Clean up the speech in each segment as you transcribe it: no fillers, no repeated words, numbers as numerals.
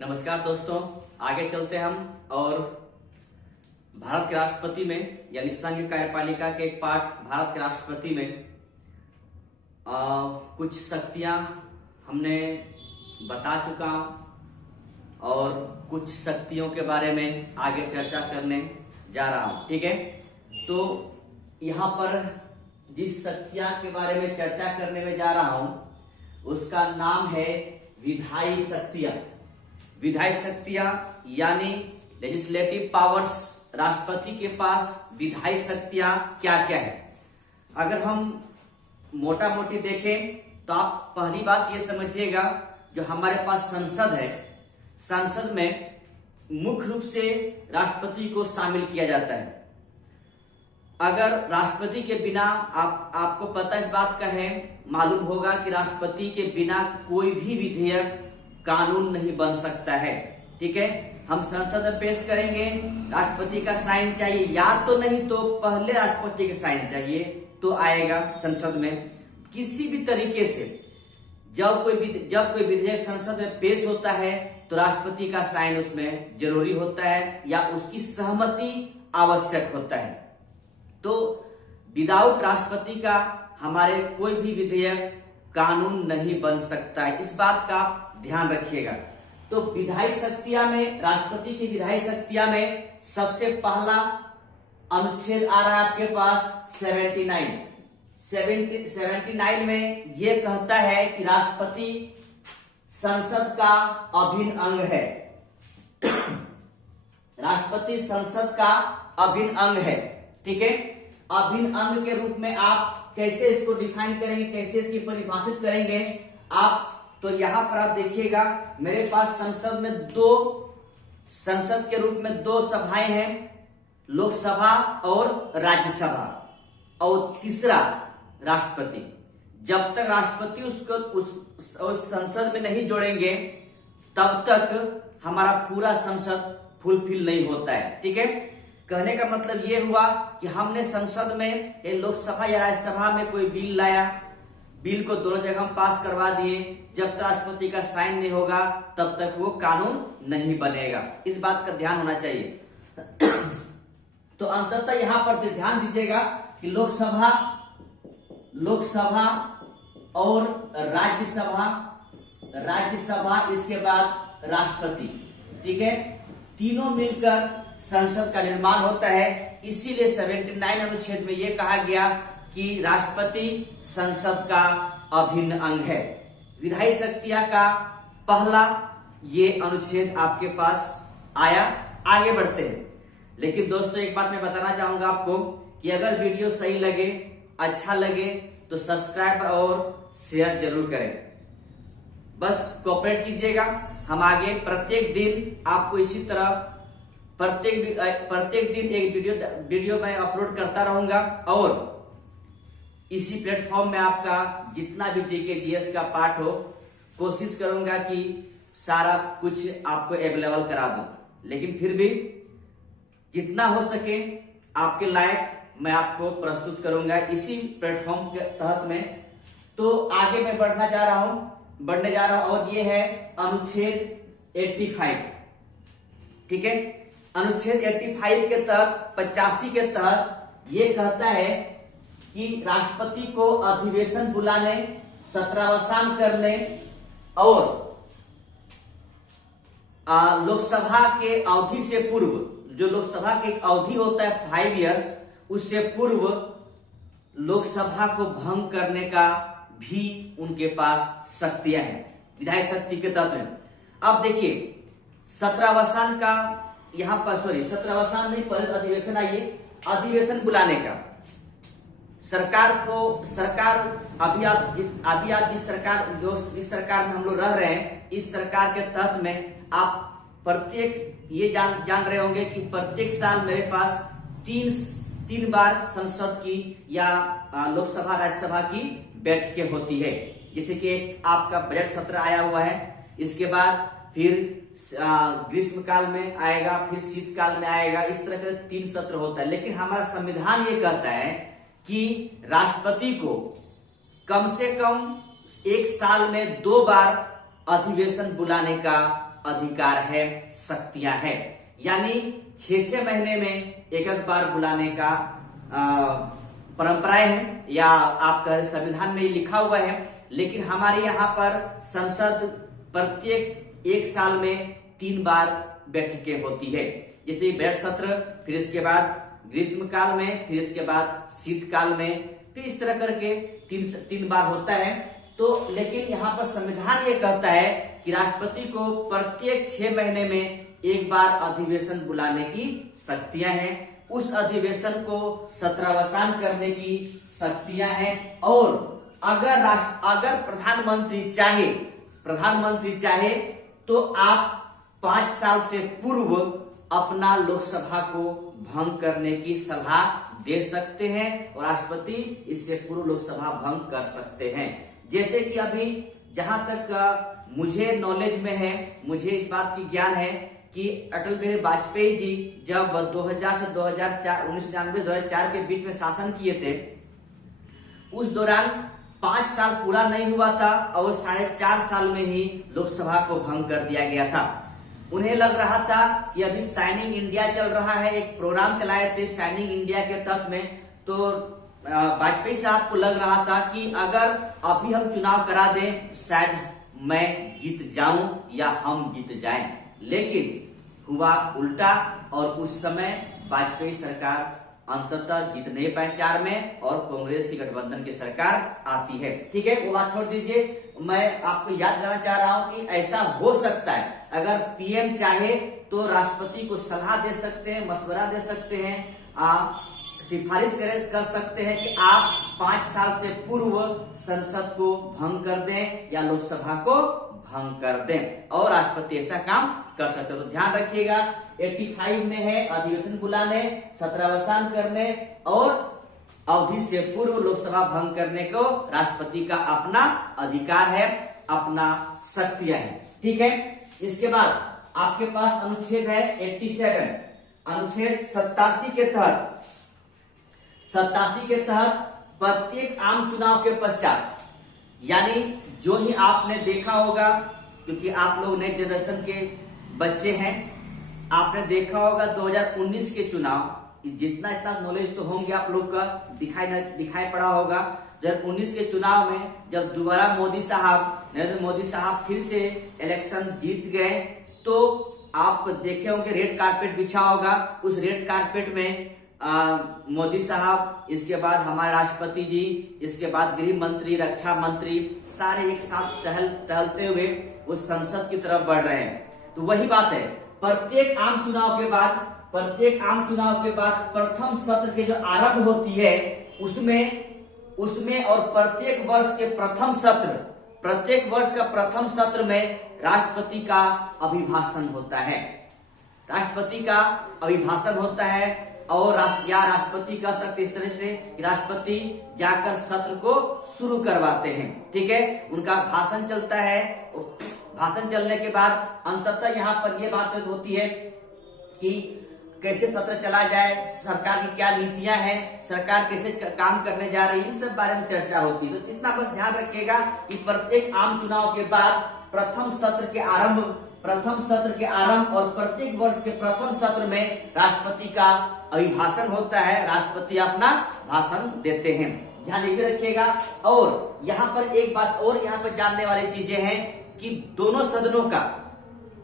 नमस्कार दोस्तों, आगे चलते हम और भारत के राष्ट्रपति में यानी संघ कार्यपालिका के एक पार्ट भारत के राष्ट्रपति में कुछ शक्तियां हमने बता चुका और कुछ शक्तियों के बारे में आगे चर्चा करने जा रहा हूं। ठीक है, तो यहाँ पर जिस शक्तियां के बारे में चर्चा करने में जा रहा हूं उसका नाम है विधायी शक्तियां। विधायी शक्तियां यानी लेजिस्लेटिव पावर्स। राष्ट्रपति के पास विधायी शक्तियां क्या क्या है? अगर हम मोटा मोटी देखें तो आप पहली बात ये समझिएगा, जो हमारे पास संसद है, संसद में मुख्य रूप से राष्ट्रपति को शामिल किया जाता है। अगर राष्ट्रपति के बिना आपको पता इस बात का है, मालूम होगा कि राष्ट्रपति के बिना कोई भी विधेयक कानून नहीं बन सकता है। ठीक है, हम संसद में पेश करेंगे, राष्ट्रपति का साइन चाहिए, या तो नहीं तो पहले राष्ट्रपति का साइन चाहिए तो आएगा संसद में। किसी भी तरीके से जब कोई विधेयक संसद में पेश होता है तो राष्ट्रपति का साइन उसमें जरूरी होता है या उसकी सहमति आवश्यक होता है। तो विदाउट राष्ट्रपति का हमारे कोई भी विधेयक कानून नहीं बन सकता है, इस बात का आप ध्यान रखिएगा। तो विधायी शक्तियां में, राष्ट्रपति की विधायी शक्तियां में सबसे पहला अनुच्छेद आ रहा है आपके पास 79 में यह कहता है कि राष्ट्रपति संसद का अभिन्न अंग है। राष्ट्रपति संसद का अभिन्न अंग है। ठीक है, अभिन्न अंग के रूप में आप कैसे इसको डिफाइन करेंगे, कैसे इसकी परिभाषित करेंगे आप? तो यहां पर आप देखिएगा, मेरे पास संसद के रूप में दो सभाएं हैं, लोकसभा और राज्यसभा, और तीसरा राष्ट्रपति। जब तक राष्ट्रपति उसको उस संसद में नहीं जोड़ेंगे तब तक हमारा पूरा संसद फुलफिल नहीं होता है। ठीक है, कहने का मतलब ये हुआ कि हमने संसद में लोकसभा या राज्यसभा में कोई बिल लाया, बिल को दोनों जगह हम पास करवा दिए, जब तक राष्ट्रपति का साइन नहीं होगा तब तक वो कानून नहीं बनेगा। इस बात का ध्यान होना चाहिए। तो अंततः यहां पर ध्यान दीजिएगा कि लोकसभा और राज्यसभा, इसके बाद राष्ट्रपति। ठीक है, तीनों मिलकर संसद का निर्माण होता है। इसीलिए 79 अनुच्छेद में यह कहा गया कि राष्ट्रपति संसद का अभिन्न अंग है। विधायी शक्तियां का पहला ये अनुच्छेद आपके पास आया। आगे बढ़ते हैं, लेकिन दोस्तों एक बात मैं बताना चाहूंगा आपको कि अगर वीडियो सही लगे, अच्छा लगे तो सब्सक्राइब और शेयर जरूर करें। बस कोऑपरेट कीजिएगा। हम आगे प्रत्येक दिन आपको इसी तरह प्रत्येक दिन एक वीडियो मैं अपलोड करता रहूंगा और इसी प्लेटफॉर्म में आपका जितना भी जीके जीएस का पार्ट हो, कोशिश करूंगा कि सारा कुछ आपको अवेलेबल करा दूं, लेकिन फिर भी जितना हो सके आपके लायक मैं आपको प्रस्तुत करूंगा इसी प्लेटफॉर्म के तहत में। तो आगे मैं बढ़ने जा रहा हूं और ये है अनुच्छेद 85। ठीक है, अनुच्छेद 85 के तहत 85 के तहत ये कहता है कि राष्ट्रपति को अधिवेशन बुलाने, सत्रावसान करने और लोकसभा के अवधि से पूर्व, जो लोकसभा की अवधि होता है 5 इयर्स, उससे पूर्व लोकसभा को भंग करने का भी उनके पास शक्तियां हैं विधायी शक्ति के तत्व में। अब देखिए सत्रावसान का यहां पर, सत्रावसान नहीं, पहले अधिवेशन आइए, अधिवेशन बुलाने का सरकार अभी आप जिस सरकार में हम लोग रह रहे हैं, इस सरकार के तहत में आप प्रत्येक ये जान रहे होंगे कि प्रत्येक साल मेरे पास तीन बार संसद की या लोकसभा राज्यसभा की बैठकें होती है। जैसे कि आपका बजट सत्र आया हुआ है, इसके बाद फिर ग्रीष्म काल में आएगा, फिर शीतकाल में आएगा, इस तरह के 3 सत्र होता है। लेकिन हमारा संविधान ये कहता है कि राष्ट्रपति को कम से कम 1 साल में 2 बार अधिवेशन बुलाने का अधिकार है, शक्तियां हैं। यानी 6 महीने में एक बार बुलाने का परंपराएं हैं, या आपका संविधान में लिखा हुआ है। लेकिन हमारे यहाँ पर संसद प्रत्येक 1 साल में 3 बार बैठकें होती है। जैसे बैठ सत्र, फिर इसके बाद ग्रीष्म काल में, फिर इसके बाद शीतकाल में, फिर इस तरह करके 3 बार होता है। तो लेकिन यहाँ पर संविधान ये कहता है कि राष्ट्रपति को प्रत्येक 6 महीने में एक बार अधिवेशन बुलाने की शक्तियां हैं। उस अधिवेशन को सत्रावसान करने की शक्तियां हैं। और अगर प्रधानमंत्री चाहे तो आप 5 साल से पूर्व अपना लोकसभा को भंग करने की सलाह दे सकते हैं, और राष्ट्रपति इससे पूर्व लोकसभा भंग कर सकते हैं। जैसे कि अभी जहां तक मुझे नॉलेज में है, मुझे इस बात की ज्ञान है कि अटल बिहारी वाजपेयी जी जब 2000 से 1999-2004 के बीच में शासन किए थे, उस दौरान 5 साल पूरा नहीं हुआ था और 4.5 साल में ही लोकसभा को भंग कर दिया गया था। उन्हें लग रहा था कि अभी शाइनिंग इंडिया चल रहा है, एक प्रोग्राम चलाए थे शाइनिंग इंडिया के तहत में। तो वाजपेयी साहब को लग रहा था कि अगर अभी हम चुनाव करा दें तो शायद मैं जीत जाऊं या हम जीत जाएं। लेकिन हुआ उल्टा, और उस समय वाजपेयी सरकार अंततः जीत नहीं पाए 4 में, और कांग्रेस की गठबंधन की सरकार आती है। ठीक है, वो बात छोड़ दीजिए। मैं आपको याद दिलाना चाह रहा हूं कि ऐसा हो सकता है, अगर पीएम चाहे तो राष्ट्रपति को सलाह दे सकते हैं, मशवरा दे सकते हैं, सिफारिश कर सकते हैं कि आप 5 साल से पूर्व संसद को भंग कर दें या लोकसभा को भंग कर दें, और राष्ट्रपति ऐसा काम कर सकते हैं। तो ध्यान रखिएगा, 85 में है अधिवेशन बुलाने, सत्रावसान करने और अवधि से पूर्व लोकसभा भंग करने को राष्ट्रपति का अपना अधिकार है, अपना शक्तियां है। ठीक है, इसके बाद आपके पास अनुच्छेद है 87, अनुच्छेद 87 के तहत प्रत्येक आम चुनाव के पश्चात, यानी जो ही आपने देखा होगा, क्योंकि आप लोग नए जनरेशन के बच्चे हैं, आपने देखा होगा 2019 के चुनाव, जितना इतना नॉलेज तो होंगे आप लोग का, दिखाई पड़ा होगा 2019 के चुनाव में जब दोबारा नरेंद्र मोदी साहब फिर से इलेक्शन जीत गए, तो आप देखे होंगे रेड कारपेट बिछा होगा। उस रेड कारपेट में मोदी साहब, इसके बाद हमारे राष्ट्रपति जी, इसके बाद गृह मंत्री, रक्षा मंत्री, सारे एक साथ टहलते हुए उस संसद की तरफ बढ़ रहे हैं। तो वही बात है, प्रत्येक आम चुनाव के बाद प्रथम सत्र के जो आरंभ होती है उसमें और प्रत्येक वर्ष का प्रथम सत्र में राष्ट्रपति का अभिभाषण होता है। और राष्ट्रपति का सत्र इस तरह से राष्ट्रपति जाकर सत्र को शुरू करवाते हैं। ठीक है, उनका भाषण चलता है। भाषण चलने के बाद अंततः यहाँ पर यह बात होती है कि कैसे सत्र चला जाए, सरकार की क्या नीतियां हैं, सरकार कैसे काम करने जा रही है, इस सब बारे में चर्चा होती है। तो इतना बस ध्यान रखिएगा कि प्रत्येक आम चुनाव के बाद प्रथम सत्र के आरंभ और प्रत्येक वर्ष के प्रथम सत्र में राष्ट्रपति का अभिभाषण होता है, राष्ट्रपति अपना भाषण देते हैं। ध्यान ये भी रखिएगा। और यहाँ पर एक बात और यहाँ पर जानने वाली चीजें हैं कि दोनों सदनों का,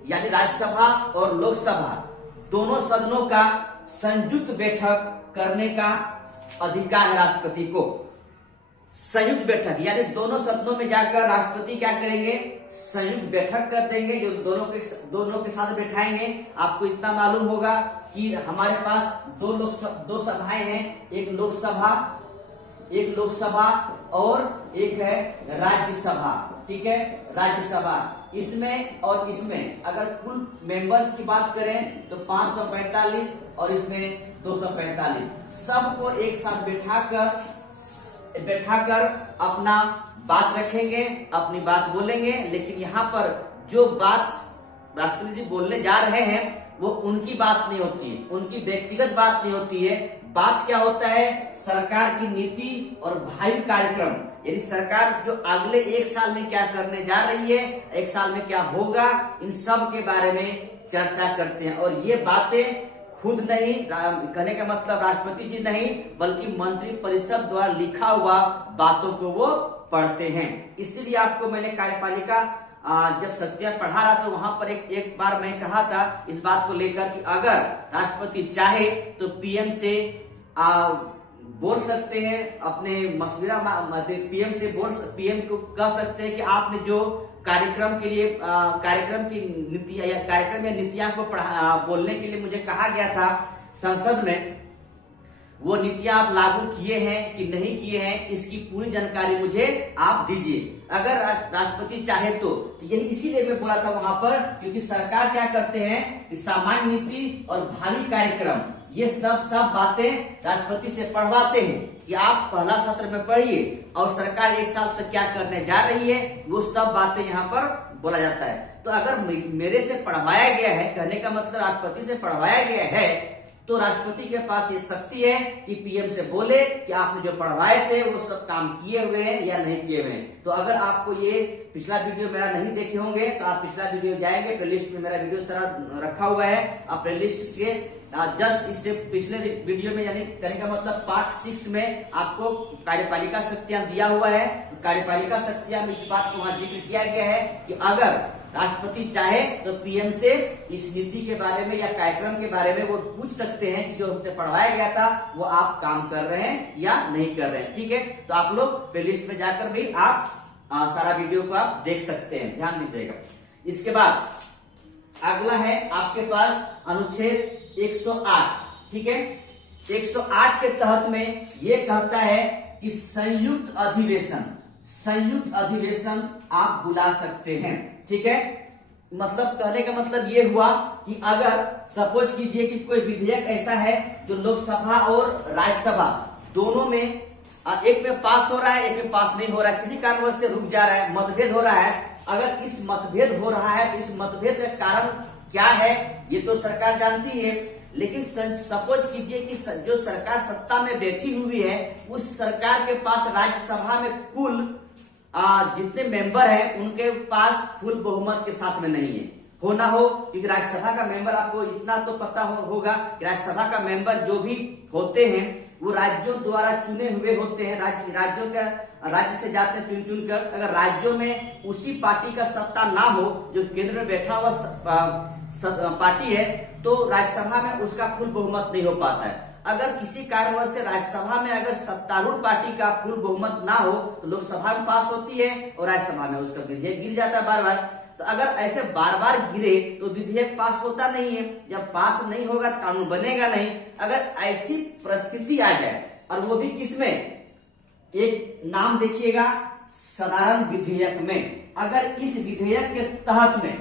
यानी राज्यसभा और लोकसभा, दोनों सदनों का संयुक्त बैठक करने का अधिकार है राष्ट्रपति को। संयुक्त बैठक यानी दोनों सदनों में जाकर राष्ट्रपति क्या करेंगे, संयुक्त बैठक कर देंगे, जो दोनों के साथ बैठाएंगे। आपको इतना मालूम होगा कि हमारे पास दो सभाएं हैं, एक लोकसभा और एक है राज्यसभा। ठीक है, राज्यसभा, इसमें और इसमें अगर कुल मेंबर्स की बात करें तो 545 और इसमें 245, सबको एक साथ बैठाकर अपना बात रखेंगे, अपनी बात बोलेंगे। लेकिन यहाँ पर जो बात राष्ट्रपति जी बोलने जा रहे हैं वो उनकी बात नहीं होती है, उनकी व्यक्तिगत बात नहीं होती है। बात क्या होता है, सरकार की नीति और भावी कार्यक्रम, यानी सरकार जो अगले 1 साल में क्या करने जा रही है, 1 साल में क्या होगा, इन सब के बारे में चर्चा करते हैं। और ये बातें खुद नहीं, कहने का मतलब राष्ट्रपति जी नहीं, बल्कि मंत्री परिषद द्वारा लिखा हुआ बातों को वो पढ़ते हैं। इसीलिए आपको मैंने कार्यपालिका जब सत्याग्रह पढ़ा रहा था वहां पर एक बार मैं कहा था इस बात को लेकर कि अगर राष्ट्रपति चाहे तो पीएम से बोल सकते हैं, अपने मशविरा पीएम को कह सकते हैं कि आपने जो कार्यक्रम के लिए कार्यक्रम की नीति या कार्यक्रम या नीतियां को बोलने के लिए मुझे कहा गया था संसद में, वो नीतियां आप लागू किए हैं कि नहीं किए हैं, इसकी पूरी जानकारी मुझे आप दीजिए। अगर राष्ट्रपति चाहे तो यही इसीलिए मैं बोला था वहां पर, क्योंकि सरकार क्या करते हैं कि सामान्य नीति और भावी कार्यक्रम ये सब बातें राष्ट्रपति से पढ़वाते हैं कि आप पहला सत्र में पढ़िए और सरकार 1 साल तक क्या करने जा रही है, वो सब बातें यहाँ पर बोला जाता है। तो अगर मेरे से पढ़वाया गया है, कहने का मतलब राष्ट्रपति से पढ़वाया गया है, तो राष्ट्रपति के पास ये शक्ति है कि पीएम से बोले कि आपने जो पढ़वाए थे वो सब काम किए हुए हैं या नहीं किए हुए हैं। तो अगर आपको ये पिछला वीडियो मेरा नहीं देखे होंगे तो आप पिछला वीडियो जाएंगे, प्लेलिस्ट में मेरा वीडियो सारा रखा हुआ है, आप प्लेलिस्ट से जस्ट इससे पिछले वीडियो में यानी कहने का मतलब पार्ट 6 में आपको कार्यपालिका शक्तियां दिया हुआ है। कार्यपालिका शक्तियां में इस बात को वहां जिक्र किया गया है कि अगर राष्ट्रपति चाहे तो पीएम से इस नीति के बारे में या कार्यक्रम के बारे में वो पूछ सकते हैं कि जो हमसे पढ़वाया गया था वो आप काम कर रहे हैं या नहीं कर रहे हैं। ठीक है, तो आप लोग प्लेलिस्ट में जाकर भी आप सारा वीडियो को आप देख सकते हैं, ध्यान दीजिएगा। इसके बाद अगला है आपके पास अनुच्छेद 108। ठीक है, 108 के तहत में ये कहता है कि संयुक्त अधिवेशन आप बुला सकते हैं। ठीक है, मतलब कहने का मतलब ये हुआ कि अगर सपोज कीजिए कि कोई विधेयक ऐसा है जो लोकसभा और राज्यसभा दोनों में एक में पास हो रहा है, एक में पास नहीं हो रहा है, किसी कारणवश से रुक जा रहा है, मतभेद हो रहा है। अगर इस मतभेद हो रहा है तो इस मतभेद का कारण क्या है ये तो सरकार जानती है, लेकिन सपोज कीजिए कि जो सरकार सत्ता में बैठी हुई है उस सरकार के पास राज्यसभा में कुल जितने मेंबर हैं उनके पास फुल बहुमत के साथ में नहीं है, होना हो, क्योंकि राज्यसभा का मेंबर आपको इतना तो पता होगा कि राज्यसभा का मेंबर जो भी होते हैं वो राज्यों द्वारा चुने हुए होते हैं, राज्य से जाते हैं चुन कर। अगर राज्यों में उसी पार्टी का सत्ता ना हो जो केंद्र में बैठा हुआ पार्टी है तो राज्यसभा में उसका फुल बहुमत नहीं हो पाता है। अगर किसी कारणवश से राज्यसभा में अगर सत्तारूढ़ पार्टी का फुल बहुमत ना हो तो लोकसभा में पास होती है और राज्यसभा में उसका विधेयक गिर जाता है बार बार। तो अगर ऐसे बार बार गिरे तो विधेयक पास होता नहीं है, जब पास नहीं होगा तो कानून बनेगा नहीं। अगर ऐसी परिस्थिति आ जाए और वो भी किसमें, एक नाम देखिएगा साधारण विधेयक में, अगर इस विधेयक के तहत में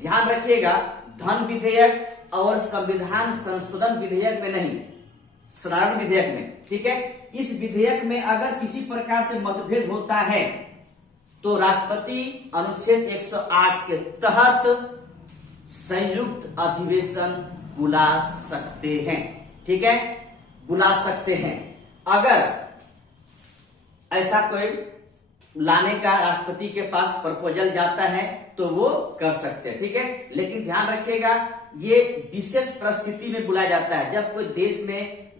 ध्यान रखिएगा धन विधेयक और संविधान संशोधन विधेयक में नहीं, साधारण विधेयक में, ठीक है, इस विधेयक में अगर किसी प्रकार से मतभेद होता है तो राष्ट्रपति अनुच्छेद 108 के तहत संयुक्त अधिवेशन बुला सकते हैं। ठीक है, बुला सकते हैं। अगर ऐसा कोई लाने का राष्ट्रपति के पास प्रपोजल जाता है तो वो कर सकते हैं। ठीक है, लेकिन ध्यान रखिएगा ये विशेष परिस्थिति में बुलाया जाता है जब कोई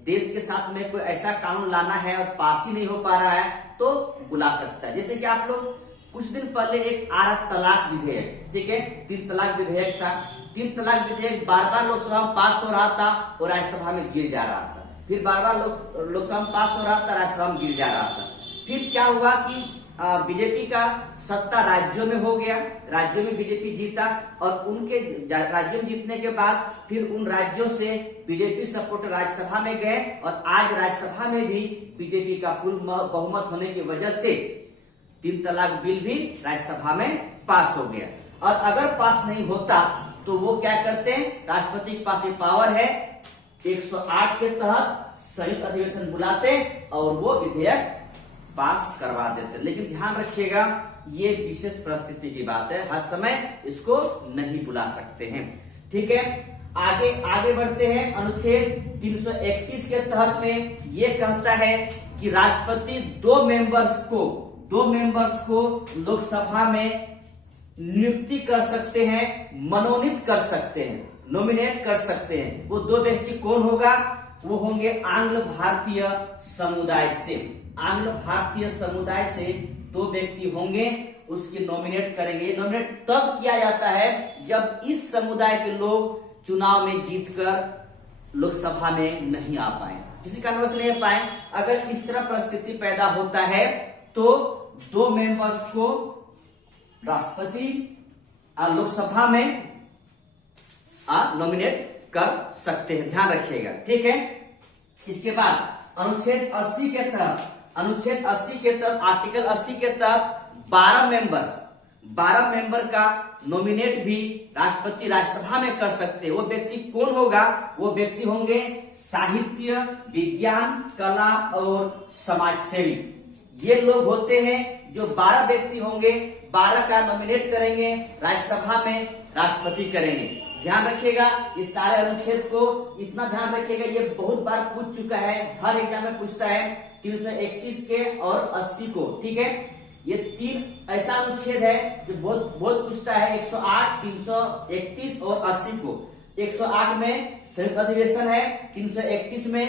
देश के साथ में कोई ऐसा कानून लाना है और पास ही नहीं हो पा रहा है तो बुला सकता है। जैसे कि आप लोग कुछ दिन पहले एक आ रहा तलाक विधेयक, ठीक है, 3 तलाक विधेयक था। 3 तलाक विधेयक बार बार लोकसभा में पास हो रहा था और राज्यसभा में गिर जा रहा था, फिर बार बार लोकसभा में पास हो रहा था, राज्यसभा में गिर जा रहा था। फिर क्या हुआ कि बीजेपी का सत्ता राज्यों में हो गया, राज्यों में बीजेपी जीता और उनके राज्यों में जीतने के बाद फिर उन राज्यों से बीजेपी सपोर्ट राज्यसभा में गए और आज राज्यसभा में भी बीजेपी का फुल बहुमत होने की वजह से 3 तलाक बिल भी राज्यसभा में पास हो गया। और अगर पास नहीं होता तो वो क्या करते हैं, राष्ट्रपति के पास ये पावर है 108 के तहत संयुक्त अधिवेशन बुलाते और वो विधेयक पास करवा देते। लेकिन ध्यान रखिएगा ये विशेष परिस्थिति की बात है, हर समय इसको नहीं बुला सकते हैं। ठीक है, आगे बढ़ते हैं। अनुच्छेद 331 के तहत में ये कहता है कि राष्ट्रपति 2 मेंबर्स को 2 मेंबर्स को लोकसभा में नियुक्ति कर सकते हैं, मनोनीत कर सकते हैं, नॉमिनेट कर सकते हैं। वो 2 व्यक्ति कौन होगा? वो होंगे आंग्ल भारतीय समुदाय से। आंग्ल भारतीय समुदाय से 2 व्यक्ति होंगे, उसकी नॉमिनेट करेंगे। नॉमिनेट तब किया जाता है जब इस समुदाय के लोग चुनाव में जीतकर लोकसभा में नहीं आ पाए, किसी कारणवश नहीं आ पाए। अगर इस तरह परिस्थिति पैदा होता है तो 2 मेंबर्स को राष्ट्रपति लोकसभा में नॉमिनेट कर सकते हैं, ध्यान रखिएगा, ठीक है। इसके बाद अनुच्छेद 80 के तहत, अनुच्छेद 80 के तहत, आर्टिकल 80 के तहत 12 मेंबर का नॉमिनेट भी राष्ट्रपति राज्यसभा में कर सकते हैं। वो व्यक्ति कौन होगा? वो व्यक्ति होंगे साहित्य, विज्ञान, कला और समाज सेवी। ये लोग होते हैं जो 12 व्यक्ति होंगे, 12 का नॉमिनेट करेंगे, राज्यसभा में राष्ट्रपति करेंगे। ध्यान रखिएगा, ये सारे अनुच्छेद को इतना ध्यान रखिएगा, ये बहुत बार पूछ चुका है, हर एग्जाम में पूछता है 331 के और 80 को, ठीक है। ये 3 ऐसा अनुच्छेद है जो बहुत पूछता है, 108, 331 और 80 को। 108 में संयुक्त अधिवेशन है, 331 में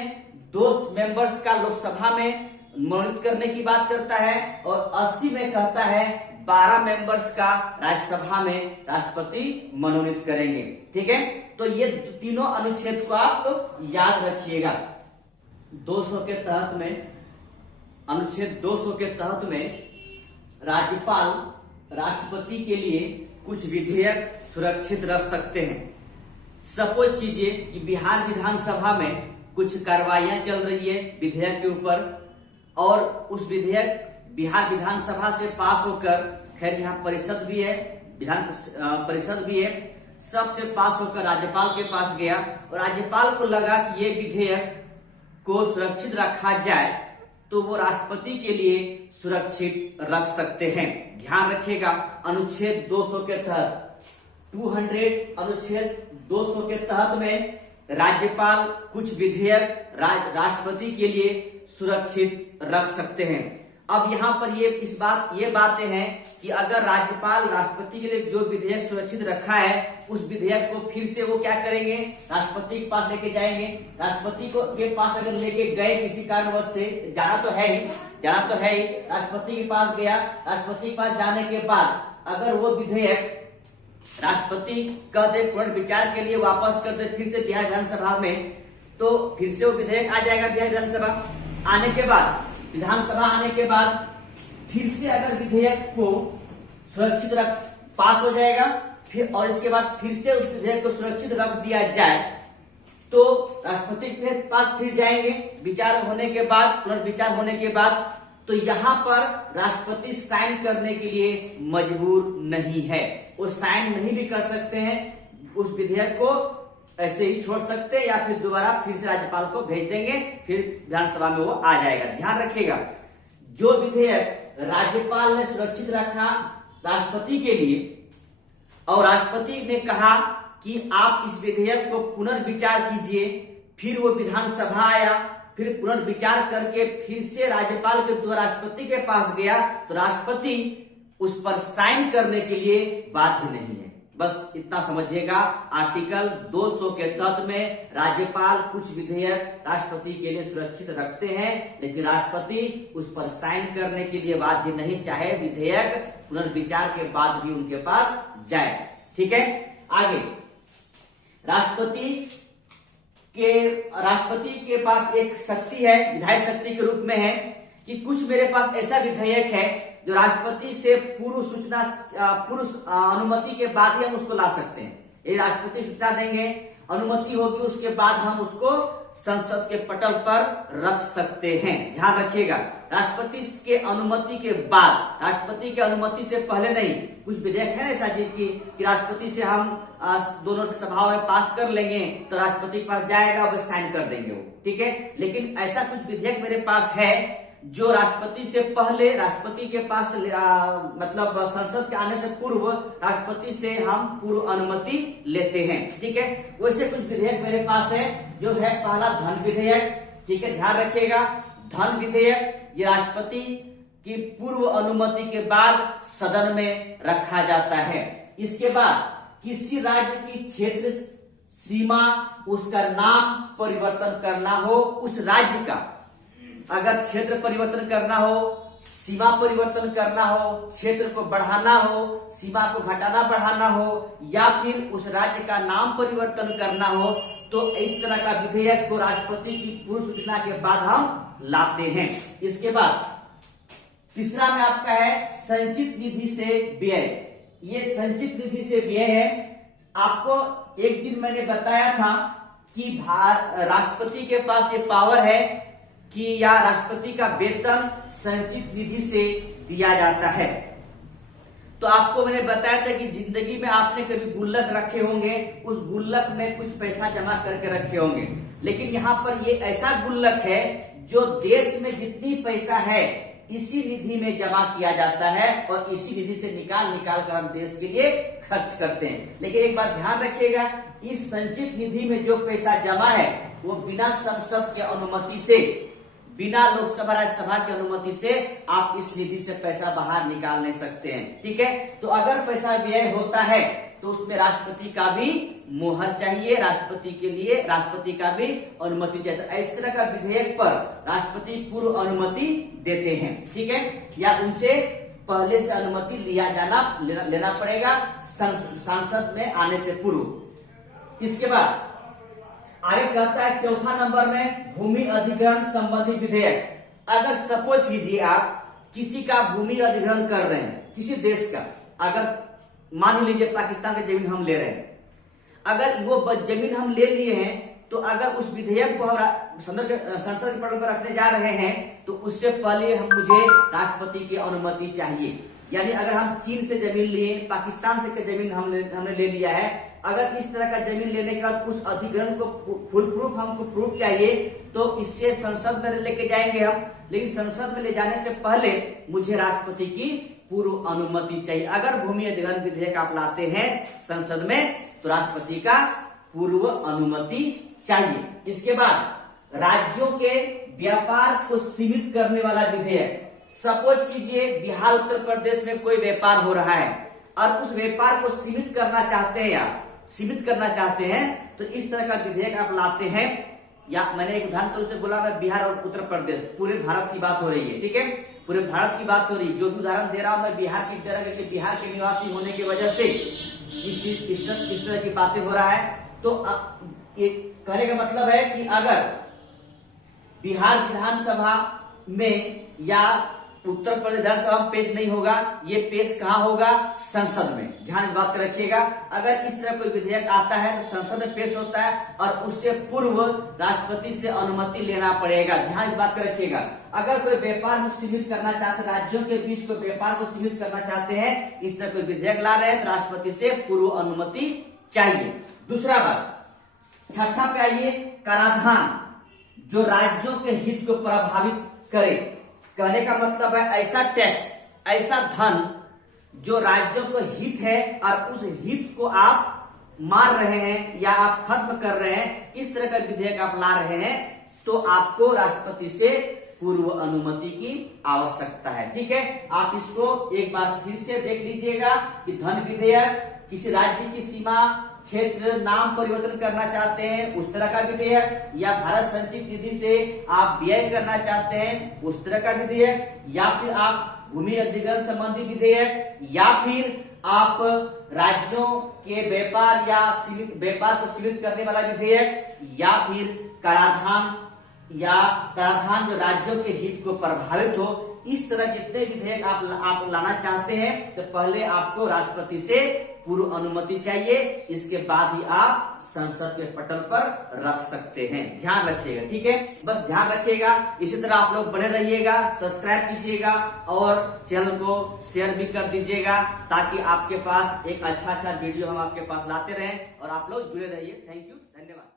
2 मेंबर्स का लोकसभा में मनोनीत करने की बात करता है, और 80 में कहता है 12 मेंबर्स का राज्यसभा में राष्ट्रपति मनोनीत करेंगे, ठीक है। तो ये तीनों अनुच्छेद को आप याद रखिएगा। 200 के तहत में, अनुच्छेद 200 के तहत में राज्यपाल राष्ट्रपति के लिए कुछ विधेयक सुरक्षित रख सकते हैं। सपोज कीजिए कि बिहार विधानसभा में कुछ कार्रवाइयां चल रही है विधेयक के ऊपर, और उस विधेयक बिहार विधानसभा से पास होकर, खैर यहाँ परिषद भी है, विधान परिषद भी है, सबसे पास होकर राज्यपाल के पास गया, और राज्यपाल को लगा कि ये विधेयक को सुरक्षित रखा जाए तो वो राष्ट्रपति के लिए सुरक्षित रख सकते हैं। ध्यान रखिएगा, अनुच्छेद 200 के तहत, 200 अनुच्छेद 200 के तहत में राज्यपाल कुछ विधेयक राष्ट्रपति के लिए सुरक्षित रख सकते हैं। अब यहाँ पर ये बातें हैं कि अगर राज्यपाल राष्ट्रपति के लिए जो विधेयक सुरक्षित रखा है, उस विधेयक को फिर से वो क्या करेंगे? राष्ट्रपति के पास लेके जाएंगे। राष्ट्रपति के पास अगर लेके गए, किसी कारणवश से जाना तो है ही, राष्ट्रपति के पास गया, राष्ट्रपति के पास जाने के बाद अगर वो विधेयक राष्ट्रपति कह दे पुनर्विचार के लिए वापस कर दे फिर से बिहार विधानसभा में, तो फिर से वो विधेयक आ जाएगा बिहार विधानसभा। आने के बाद, विधानसभा आने के बाद फिर से अगर विधेयक को सुरक्षित रख पास हो जाएगा, फिर और इसके बाद फिर से उस विधेयक को सुरक्षित रख दिया जाए, तो राष्ट्रपति के पास फिर जाएंगे विचार होने के बाद, पुनर्विचार होने के बाद। तो यहाँ पर राष्ट्रपति साइन करने के लिए मजबूर नहीं है, वो साइन नहीं भी कर सकते हैं, उस विधेयक को ऐसे ही छोड़ सकते हैं, या फिर दोबारा फिर से राज्यपाल को भेज देंगे, फिर विधानसभा में वो आ जाएगा। ध्यान रखिएगा, जो विधेयक राज्यपाल ने सुरक्षित रखा राष्ट्रपति के लिए, और राष्ट्रपति ने कहा कि आप इस विधेयक को पुनर्विचार कीजिए, फिर वो विधानसभा आया, फिर पुनर्विचार करके फिर से राज्यपाल के द्वारा राष्ट्रपति के पास गया, तो राष्ट्रपति उस पर साइन करने के लिए बाध्य नहीं है। बस इतना समझिएगा, आर्टिकल 200 के तहत में राज्यपाल कुछ विधेयक राष्ट्रपति के लिए सुरक्षित रखते हैं, लेकिन राष्ट्रपति उस पर साइन करने के लिए बाध्य नहीं, चाहे विधेयक पुनर्विचार के बाद भी उनके पास जाए, ठीक है। आगे, राष्ट्रपति के पास एक शक्ति है, विधायी शक्ति के रूप में है, कि कुछ मेरे पास ऐसा विधेयक है जो राष्ट्रपति से पूर्व अनुमति के बाद ही हम उसको ला सकते हैं। ये राष्ट्रपति सूचना देंगे, अनुमति होगी, उसके बाद हम उसको संसद के पटल पर रख सकते हैं। ध्यान रखिएगा, राष्ट्रपति के अनुमति के बाद, राष्ट्रपति के अनुमति से पहले नहीं। कुछ विधेयक है ऐसा कि राष्ट्रपति से हम दोनों सभाओं में पास कर लेंगे, तो राष्ट्रपति के पास जाएगा, वो साइन कर देंगे वो, ठीक है। लेकिन ऐसा कुछ विधेयक मेरे पास है जो राष्ट्रपति से पहले, राष्ट्रपति के पास मतलब संसद के आने से पूर्व राष्ट्रपति से हम पूर्व अनुमति लेते हैं, ठीक है। वैसे कुछ विधेयक मेरे पास है, जो है पहला धन विधेयक, ठीक है, ध्यान रखिएगा। धन विधेयक ये राष्ट्रपति की पूर्व अनुमति के बाद सदन में रखा जाता है। इसके बाद किसी राज्य की क्षेत्र सीमा, उसका नाम परिवर्तन करना हो, उस राज्य का अगर क्षेत्र परिवर्तन करना हो, सीमा परिवर्तन करना हो, क्षेत्र को बढ़ाना हो, सीमा को घटाना बढ़ाना हो, या फिर उस राज्य का नाम परिवर्तन करना हो, तो इस तरह का विधेयक को राष्ट्रपति की पूर्व सूचना के बाद हम लाते हैं। इसके बाद तीसरा में आपका है संचित निधि से व्यय। ये संचित निधि से व्यय है। आपको एक दिन मैंने बताया था कि राष्ट्रपति के पास ये पावर है कि या राष्ट्रपति का वेतन संचित निधि से दिया जाता है। तो आपको मैंने बताया था कि जिंदगी में आपने कभी गुल्लक रखे होंगे, उस गुल्लक में कुछ पैसा जमा करके रखे होंगे, लेकिन यहाँ पर ये ऐसा गुल्लक है जो देश में जितनी पैसा है इसी निधि में जमा किया जाता है और इसी निधि से निकाल कर हम देश के लिए खर्च करते हैं। लेकिन एक बात ध्यान रखिएगा, इस संचित निधि में जो पैसा जमा है वो बिना संसद की अनुमति से, बिना लोकसभा राज्यसभा की अनुमति से आप इस निधि से पैसा बाहर निकाल नहीं सकते हैं। ठीक है, तो अगर पैसा व्यय होता है तो उसमें राष्ट्रपति का भी मोहर चाहिए, राष्ट्रपति के लिए राष्ट्रपति का भी अनुमति चाहिए। तो इस तरह का विधेयक पर राष्ट्रपति पूर्व अनुमति देते हैं। ठीक है, या उनसे पहले से अनुमति लेना पड़ेगा संसद में आने से पूर्व। इसके बाद आगे कहता है चौथा नंबर में भूमि अधिग्रहण संबंधी विधेयक। अगर सपोज कीजिए आप किसी का भूमि अधिग्रहण कर रहे हैं, किसी देश का, अगर मान लीजिए पाकिस्तान का जमीन हम ले रहे हैं, अगर वो जमीन हम ले लिए हैं तो अगर उस विधेयक को हम संसद के पटल पर रखने जा रहे हैं तो उससे पहले मुझे राष्ट्रपति की अनुमति चाहिए। यानी अगर हम चीन से जमीन लिए, पाकिस्तान से जमीन हमने ले लिया है, अगर इस तरह का जमीन लेने के बाद उस अधिग्रहण को फुल प्रूफ हमको प्रूफ चाहिए तो इससे संसद में लेके जाएंगे हम, लेकिन संसद में ले जाने से पहले मुझे राष्ट्रपति की पूर्व अनुमति चाहिए। अगर भूमि अधिग्रहण विधेयक आप लाते हैं संसद में तो राष्ट्रपति का पूर्व अनुमति चाहिए। इसके बाद राज्यों के व्यापार को सीमित करने वाला विधेयक। सपोज कीजिए बिहार उत्तर प्रदेश में कोई व्यापार हो रहा है और उस व्यापार को सीमित करना चाहते हैं तो इस तरह का विधेयक आप लाते हैं। या मैंने एक उदाहरण तौर से बोला, मैं बिहार और उत्तर प्रदेश, पूरे भारत की बात हो रही है। ठीक है, पूरे भारत की बात हो रही है। जो भी उदाहरण दे रहा हूं मैं बिहार की तरह के, बिहार के निवासी होने की वजह से इस तरह की बातें हो रहा है। तो ये कहने का मतलब है कि अगर बिहार विधानसभा में या उत्तर प्रदेश विधानसभा में पेश नहीं होगा, ये पेश कहां होगा? संसद में। ध्यान इस बात का रखिएगा, अगर इस तरह कोई विधेयक आता है तो संसद में पेश होता है और उससे पूर्व राष्ट्रपति से अनुमति लेना पड़ेगा। ध्यान इस बात का रखिएगा। अगर कोई व्यापार को सीमित करना चाहते, राज्यों के बीच कोई व्यापार को सीमित करना चाहते हैं, इस तरह कोई विधेयक ला रहे हैं तो राष्ट्रपति से पूर्व अनुमति चाहिए। दूसरा बात, छठा पे आइए, कराधान जो राज्यों के हित को प्रभावित करे। कहने का मतलब है ऐसा टैक्स, ऐसा धन जो राज्यों को हित है और उस हित को आप मार रहे हैं या आप खत्म कर रहे हैं, इस तरह का विधेयक आप ला रहे हैं तो आपको राष्ट्रपति से पूर्व अनुमति की आवश्यकता है। ठीक है, आप इसको एक बार फिर से देख लीजिएगा कि धन विधेयक, किसी राज्य की सीमा, क्षेत्र, नाम परिवर्तन करना चाहते हैं उस तरह का विधेयक, या भारत संचित निधि से आप व्यय करना चाहते हैं उस तरह का विधेयक, या फिर आप भूमि अधिग्रहण संबंधी विधेयक, या फिर आप राज्यों के व्यापार या व्यापार को सीमित करने वाला विधेयक, या फिर कराधान जो राज्यों के हित को प्रभावित हो। इस तरह जितने विधेयक आप लाना चाहते हैं तो पहले आपको राष्ट्रपति से पूर्व अनुमति चाहिए, इसके बाद ही आप संसद के पटल पर रख सकते हैं। ध्यान रखिएगा। ठीक है, बस ध्यान रखिएगा। इसी तरह आप लोग बने रहिएगा, सब्सक्राइब कीजिएगा और चैनल को शेयर भी कर दीजिएगा ताकि आपके पास एक अच्छा वीडियो हम आपके पास लाते रहें और आप लोग जुड़े रहिए। थैंक यू, धन्यवाद।